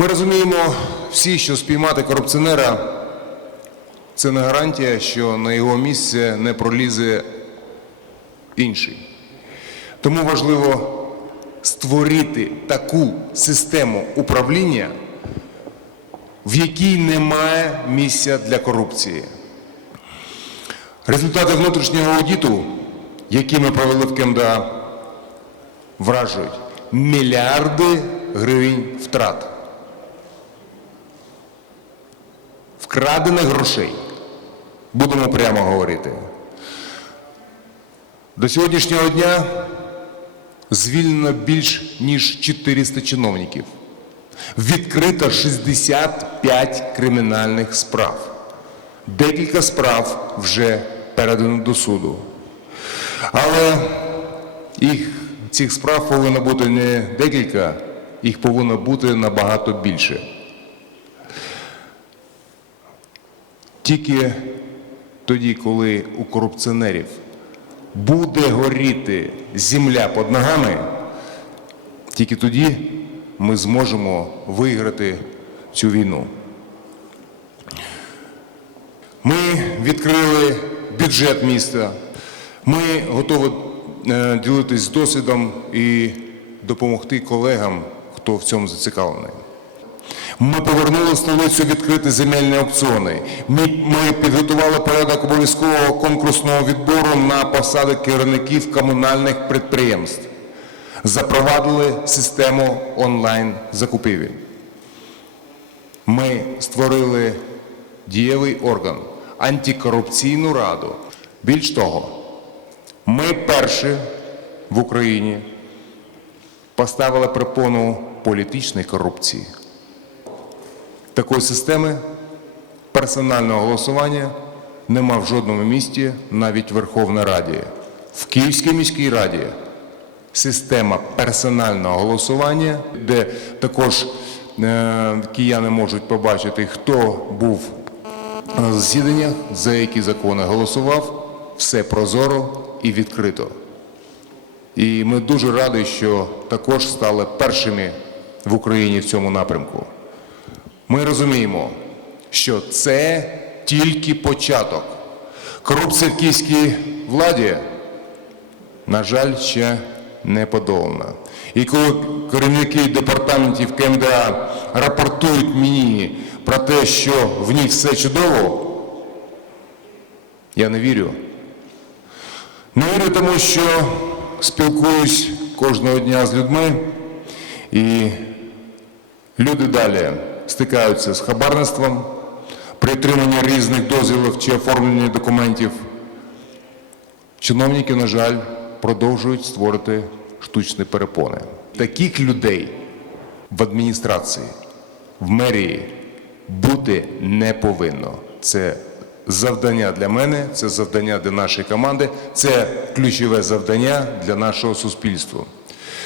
Ми розуміємо всі, що спіймати корупціонера це не гарантія, що на його місце не пролізе інший. Тому важливо створити таку систему управління, в якій немає місця для корупції. Результати внутрішнього аудиту, які ми провели в КМДА, вражують мільярди гривень втрат. Вкрадених грошей. Будемо прямо говорити. До сьогоднішнього дня звільнено більш ніж 400 чиновників. Відкрито 65 кримінальних справ. Декілька справ вже передано до суду. Але їх, цих справ повинно бути не декілька, їх повинно бути набагато більше. Тільки тоді, коли у корупціонерів буде горіти земля під ногами, тільки тоді ми зможемо виграти цю війну. Ми відкрили бюджет міста. Ми готові е, ділитись досвідом і допомогти колегам, хто в цьому зацікавлений. Ми повернули в столицю відкриті земельні аукціони. Ми, ми підготували порядок обов'язкового конкурсного відбору на посади керівників комунальних підприємств. Запровадили систему онлайн закупівель. Ми створили дієвий орган антикорупційну раду. Більш того, ми перші в Україні поставили препону політичної корупції. Такої системи персонального голосування нема в жодному місті, навіть в Верховній Раді. В Київській міській раді система персонального голосування, де також е, кияни можуть побачити, хто був на засіданнях, за які закони голосував, все прозоро і відкрито. І ми дуже раді, що також стали першими в Україні в цьому напрямку. Ми розуміємо, що це тільки початок. Корупція київській владі, на жаль, ще не подолана. І коли керівники департаментів КМДА рапортують мені про те, що в них все чудово, я не вірю. Не вірю тому, що спілкуюсь кожного дня з людьми, і люди далі стикаються з хабарництвом, при отриманні різних дозвілів чи оформленні документів. Чиновники, на жаль, продовжують створити штучні перепони. Таких людей в адміністрації, в мерії бути не повинно. Це завдання для мене, це завдання для нашої команди, це ключове завдання для нашого суспільства.